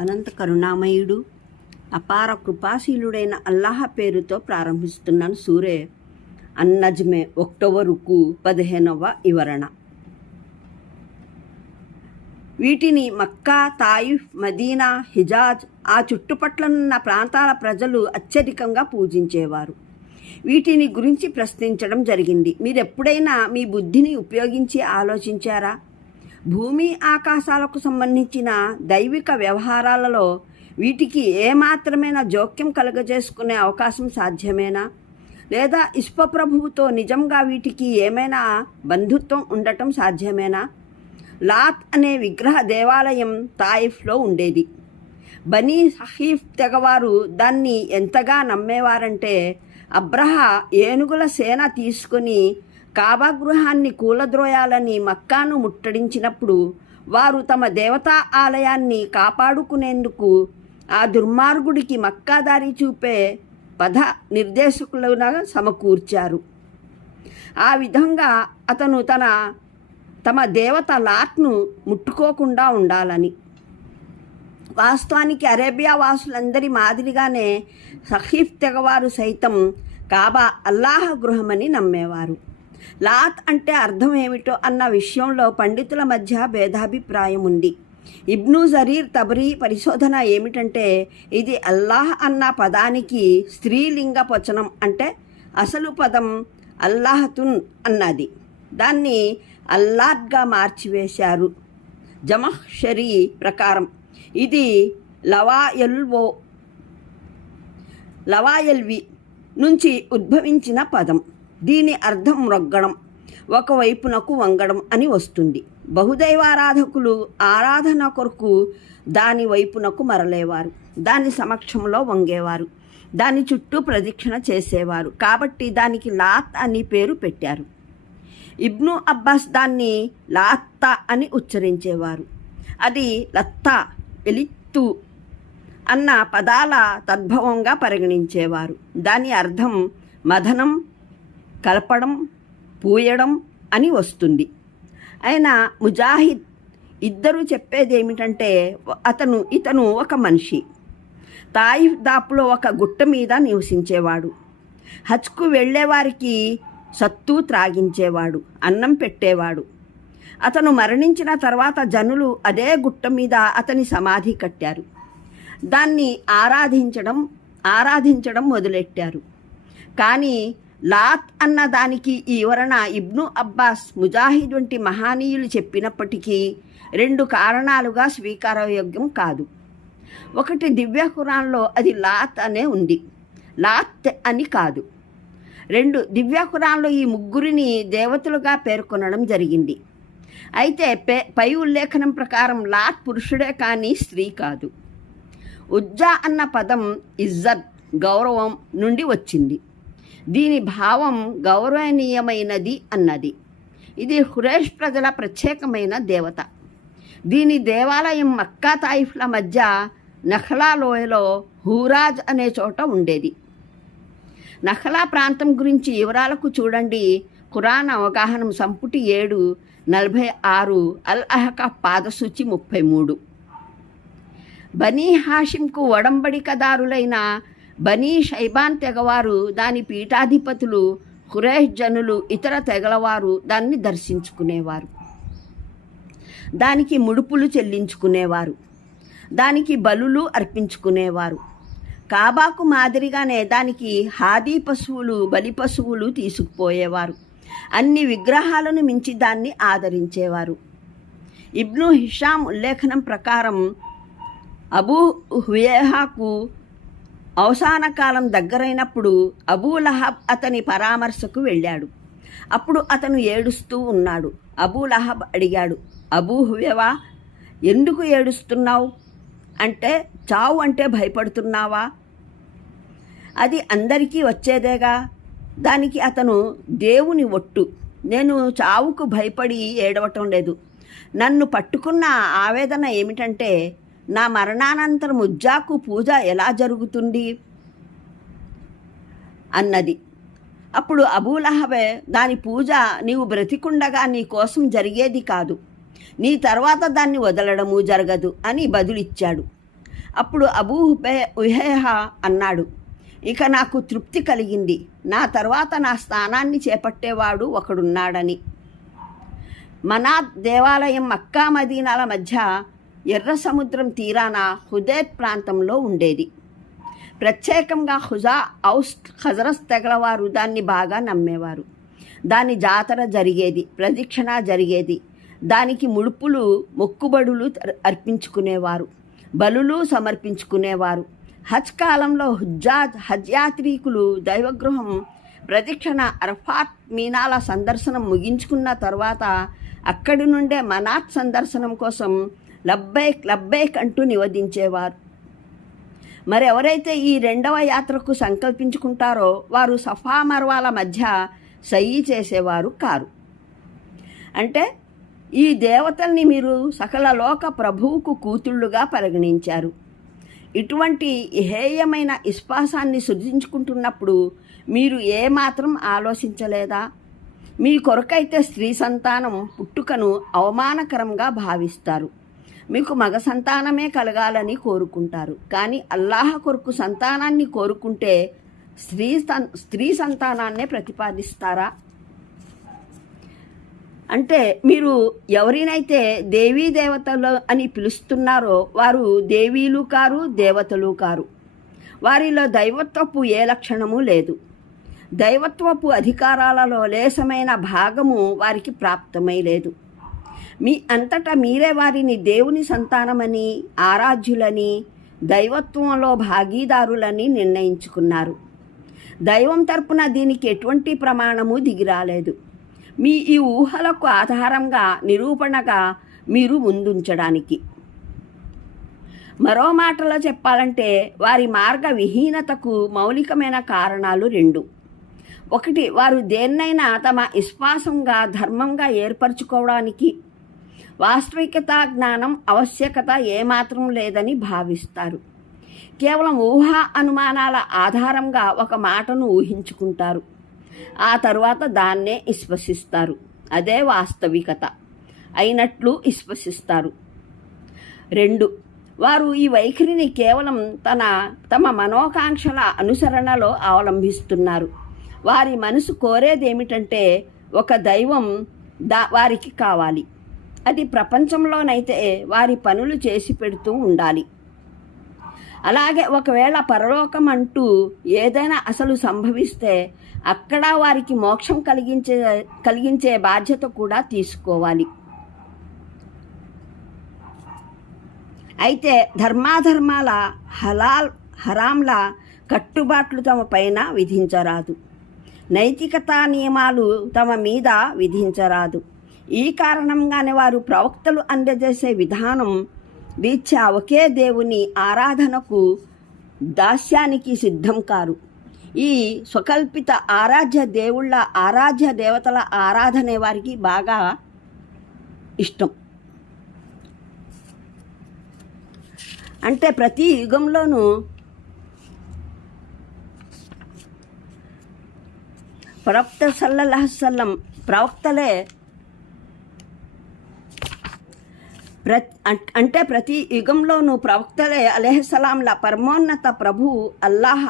అనంత కరుణామయుడు అపార కృపాశీలుడైన అల్లాహ్ పేరుతో ప్రారంభిస్తున్నాను. సూరే అన్నజ్మే 1వ రుకు 15వ వివరణ. వీటిని మక్కా, తాయిఫ్, మదీనా, హిజాజ్ ఆ చుట్టుపట్లనున్న ప్రాంతాల ప్రజలు అత్యధికంగా పూజించేవారు. వీటిని గురించి ప్రశ్నించడం జరిగింది. మీరెప్పుడైనా మీ బుద్ధిని ఉపయోగించి ఆలోచించారా? భూమి ఆకాశాలకు సంబంధించిన దైవిక వ్యవహారాలలో వీటికి ఏమాత్రమైనా జోక్యం కలుగజేసుకునే అవకాశం సాధ్యమేనా? లేదా విశ్వప్రభువుతో నిజంగా వీటికి ఏమైనా బంధుత్వం ఉండటం సాధ్యమేనా? లాత్ అనే విగ్రహ దేవాలయం తాయిఫ్లో ఉండేది. బనీ సహీఫ్ తెగవారు దాన్ని ఎంతగా నమ్మేవారంటే అబ్రహా ఏనుగుల సేన తీసుకొని కాబా గృహాన్ని కూలద్రోయాలని మక్కాను ముట్టడించినప్పుడు వారు తమ దేవతా ఆలయాన్ని కాపాడుకునేందుకు ఆ దుర్మార్గుడికి మక్కా దారి చూపే పథ నిర్దేశకులుగా సమకూర్చారు. ఆ విధంగా అతను తమ దేవత లాట్ను ముట్టుకోకుండా ఉండాలని. వాస్తవానికి అరేబియా వాసులందరి మాదిరిగానే సహీఫ్ తెగవారు సైతం కాబా అల్లాహ్ గృహమని నమ్మేవారు. లాత్ అంటే అర్థం ఏమిటో అన్న విషయంలో పండితుల మధ్య భేదాభిప్రాయం ఉంది. ఇబ్ను జరీర్ తబరీ పరిశోధన ఏమిటంటే ఇది అల్లాహ్ అన్న పదానికి స్త్రీలింగ వచనం, అంటే అసలు పదం అల్లాహతున్ అన్నది. దాన్ని అల్లాద్గా మార్చివేశారు. జమహ్ షరీ ప్రకారం ఇది లవాయల్వి నుంచి ఉద్భవించిన పదం. దీని అర్థం రొగ్గడం, ఒకవైపునకు వంగడం అని వస్తుంది. బహుదైవారాధకులు ఆరాధన కొరకు దాని వైపునకు మరలేవారు, దాని సమక్షంలో వంగేవారు, దాని చుట్టూ ప్రదక్షిణ చేసేవారు. కాబట్టి దానికి లాత్ అని పేరు పెట్టారు. ఇబ్ను అబ్బాస్ దాన్ని లాత్తా అని ఉచ్చరించేవారు. అది లత్తా, ఎలిత్తు అన్న పదాల తద్భవంగా పరిగణించేవారు. దాని అర్థం మదనం, కలపడం, పూయడం అని వస్తుంది. అయినా ముజాహిద్ ఇద్దరు చెప్పేది ఏమిటంటే ఇతను ఒక మనిషి. తాయిఫ్ దాపులో ఒక గుట్ట మీద నివసించేవాడు. హజ్కు వెళ్ళేవారికి సత్తు త్రాగించేవాడు, అన్నం పెట్టేవాడు. అతను మరణించిన తర్వాత జనులు అదే గుట్ట మీద అతని సమాధి కట్టారు. దాన్ని ఆరాధించడం మొదలెట్టారు. కానీ లాత్ అన్న దానికి ఈ వివరణ ఇబ్ను అబ్బాస్, ముజాహిద్ వంటి మహానీయులు చెప్పినప్పటికీ 2 కారణాలుగా స్వీకారయోగ్యం కాదు. ఒకటి, దివ్య ఖురాన్లో అది లాత్ అనే ఉంది, లాత్ అని కాదు. 2, దివ్య ఖురాన్లో ఈ ముగ్గురిని దేవతలుగా పేర్కొనడం జరిగింది. అయితే పై ఉల్లేఖనం ప్రకారం లాత్ పురుషుడే కానీ స్త్రీ కాదు. ఉజ్జా అన్న పదం ఇజ్జత్, గౌరవం నుండి వచ్చింది. దీని భావం గౌరవనీయమైనది అన్నది. ఇది ఖురేష్ ప్రజల ప్రత్యేకమైన దేవత. దీని దేవాలయం మక్కా తాయిఫ్ల మధ్య నఖ్లా లోయలో హూరాజ్ అనే చోట ఉండేది. నఖ్లా ప్రాంతం గురించి వివరాలకు చూడండి ఖురాన్ అవగాహన సంపుటి 7 46 అల్ అహకాఫ్ పాదసూచి 33. బనీ హాషింకు ఒడంబడికదారులైన బనీ షైబాన్ తెగవారు, దాని పీఠాధిపతులు, ఖురేష్ జనులు, ఇతర తెగలవారు దాన్ని దర్శించుకునేవారు. దానికి ముడుపులు చెల్లించుకునేవారు, దానికి బలులు అర్పించుకునేవారు. కాబాకు మాదిరిగానే దానికి హాదీ పశువులు, బలి పశువులు తీసుకుపోయేవారు. అన్ని విగ్రహాలను మించి దాన్ని ఆదరించేవారు. ఇబ్ను హిషాం ఉల్లేఖనం ప్రకారం అబూ హుయేహాకు అవసాన కాలం దగ్గరైనప్పుడు అబూ లహబ్ అతని పరామర్శకు వెళ్ళాడు. అప్పుడు అతను ఏడుస్తూ ఉన్నాడు. అబూ లహబ్ అడిగాడు, అబూ హుయేవా, ఎందుకు ఏడుస్తున్నావు? అంటే, చావు అంటే భయపడుతున్నావా? అది అందరికీ వచ్చేదేగా. దానికి అతను, దేవుని ఒట్టు, నేను చావుకు భయపడి ఏడవటం లేదు. నన్ను పట్టుకున్న ఆవేదన ఏమిటంటే నా మరణానంతరం ఉజ్జాకు పూజ ఎలా జరుగుతుంది అన్నది. అప్పుడు అబూ లహబే, దాని పూజ నీవు బ్రతికుండగా నీ కోసం జరిగేది కాదు, నీ తర్వాత దాన్ని వదలడము జరగదు అని బదులిచ్చాడు. అప్పుడు అబూ ఉహేహ అన్నాడు, ఇక నాకు తృప్తి కలిగింది, నా తర్వాత నా స్థానాన్ని చేపట్టేవాడు ఒకడున్నాడని. మనాత్ దేవాలయం మక్కా మదీనాల మధ్య ఎర్ర సముద్రం తీరాన హుదైద్ ప్రాంతంలో ఉండేది. ప్రత్యేకంగా హుజా, ఔస్, ఖజరస్ తెగలవారు దాన్ని బాగా నమ్మేవారు. దాని జాతర జరిగేది, ప్రదక్షిణ జరిగేది. దానికి ముడుపులు, మొక్కుబడులు అర్పించుకునేవారు, బలులు సమర్పించుకునేవారు. హజ్ కాలంలో హజ్ యాత్రికులు దైవగృహం ప్రదక్షిణ, అరఫాత్, మీనాల సందర్శనం ముగించుకున్న తర్వాత అక్కడి నుండే మనాత్ సందర్శనం కోసం లబ్బైక్ లబ్బైక్ అంటూ నివదించేవారు. మరెవరైతే ఈ రెండవ యాత్రకు సంకల్పించుకుంటారో వారు సఫా మర్వాల మధ్య సయ్యి చేసేవారు కారు. అంటే ఈ దేవతల్ని మీరు సకల లోక ప్రభువుకు కూతుళ్ళుగా పరిగణించారు. ఇటువంటి హేయమైన విశ్వాసాన్ని సృజించుకుంటున్నప్పుడు మీరు ఏమాత్రం ఆలోచించలేదా? మీ కొరకైతే స్త్రీ సంతానం పుట్టుకను అవమానకరంగా భావిస్తారు. మీకు మగ సంతానమే కలగాలని కోరుకుంటారు. కానీ అల్లాహ్ కొరకు సంతానాన్ని కోరుకుంటే స్త్రీ సంతానాన్నే ప్రతిపాదిస్తారా? అంటే మీరు ఎవరినైతే దేవీ దేవతలు అని పిలుస్తున్నారో వారు దేవీలు కారు, దేవతలు కారు. వారిలో దైవత్వపు ఏ లక్షణము లేదు. దైవత్వపు అధికారాలలో లేసమైన భాగము వారికి ప్రాప్తమై లేదు. మీ అంతటా మీరే వారిని దేవుని సంతానమని, ఆరాధ్యులని, దైవత్వంలో భాగీదారులని నిర్ణయించుకున్నారు. దైవం తరపున దీనికి ఎటువంటి ప్రమాణము దిగిరాలేదు. మీ ఈ ఊహలకు ఆధారంగా నిరూపణగా మీరు ముందుంచడానికి. మరో మాటలో చెప్పాలంటే వారి మార్గ విహీనతకు మౌలికమైన కారణాలు రెండు. ఒకటి, వారు దేన్నైనా తమ విశ్వాసంగా, ధర్మంగా ఏర్పరచుకోవడానికి వాస్తవికత, జ్ఞానం, ఆవశ్యకత ఏమాత్రం లేదని భావిస్తారు. కేవలం ఊహా అనుమానాల ఆధారంగా ఒక మాటను ఊహించుకుంటారు. ఆ తరువాత దాన్నే విశ్వసిస్తారు. అదే వాస్తవికత అయినట్లు విశ్వసిస్తారు. 2, వారు ఈ వైఖరిని కేవలం తమ మనోకాంక్షల అనుసరణలో అవలంబిస్తున్నారు. వారి మనసు కోరేదేమిటంటే ఒక దైవం వారికి కావాలి. అది ప్రపంచంలోనైతే వారి పనులు చేసి పెడుతూ ఉండాలి. అలాగే ఒకవేళ పరలోకం అంటూ ఏదైనా అసలు సంభవిస్తే అక్కడ వారికి మోక్షం కలిగించే బాధ్యత కూడా తీసుకోవాలి. అయితే ధర్మాధర్మాల, హలాల్ హరాంల కట్టుబాట్లు తమ పైన విధించరాదు. నైతికతా నియమాలు తమ మీద విధించరాదు. ఈ కారణంగానే వారు ప్రవక్తలు అందజేసే విధానం రీత్యా ఒకే దేవుని ఆరాధనకు, దాస్యానికి సిద్ధం కారు. ఈ స్వకల్పిత ఆరాధ్య దేవుళ్ళ, ఆరాధ్య దేవతల ఆరాధనే వారికి బాగా ఇష్టం. అంటే ప్రతి యుగంలోనూ ప్రవక్త సల్లల్లాహు అలైహి వసల్లం ప్రవక్తలే అంటే ప్రతి యుగంలోనూ ప్రవక్తలే అలైహిస్సలాంల పరమోన్నత ప్రభువు అల్లాహ్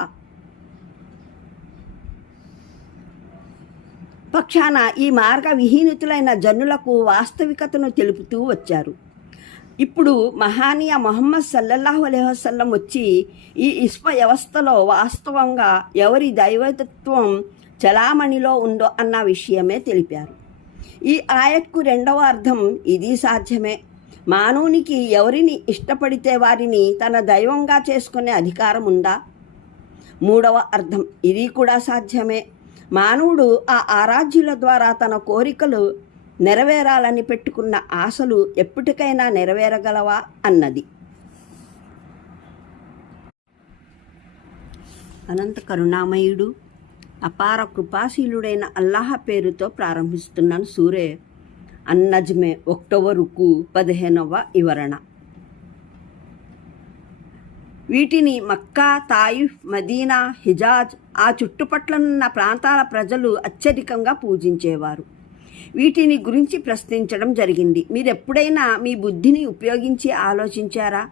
పక్షాన ఈ మార్గ విహీనితులైన జనులకు వాస్తవికతను తెలుపుతూ వచ్చారు. ఇప్పుడు మహానీయ ముహమ్మద్ సల్లల్లాహు అలైహి వసల్లం వచ్చి ఈ విశ్వ వ్యవస్థలో వాస్తవంగా ఎవరి దైవతత్వం చలామణిలో ఉందో అన్న విషయమే తెలిపారు. ఈ ఆయత్కు రెండవ అర్థం ఇది సాధ్యమే. మానవునికి ఎవరిని ఇష్టపడితే వారిని తన దైవంగా చేసుకునే అధికారం ఉందా? మూడవ అర్థం ఇది కూడా సాధ్యమే. మానవుడు ఆ ఆరాధ్యుల ద్వారా తన కోరికలు నెరవేరాలని పెట్టుకున్న ఆశలు ఎప్పటికైనా నెరవేరగలవా అన్నది. అనంత కరుణామయుడు, అపార కృపాశీలుడైన అల్లాహ్ పేరుతో ప్రారంభిస్తున్నాను. సూరే అన్నజ్మే 1వ రుకు 15వ వివరణ. వీటిని మక్కా, తాయిఫ్, మదీనా, హిజాజ్ ఆ చుట్టుపట్లనున్న ప్రాంతాల ప్రజలు అత్యధికంగా పూజించేవారు. వీటిని గురించి ప్రశ్నించడం జరిగింది. మీరెప్పుడైనా మీ బుద్ధిని ఉపయోగించి ఆలోచించారా?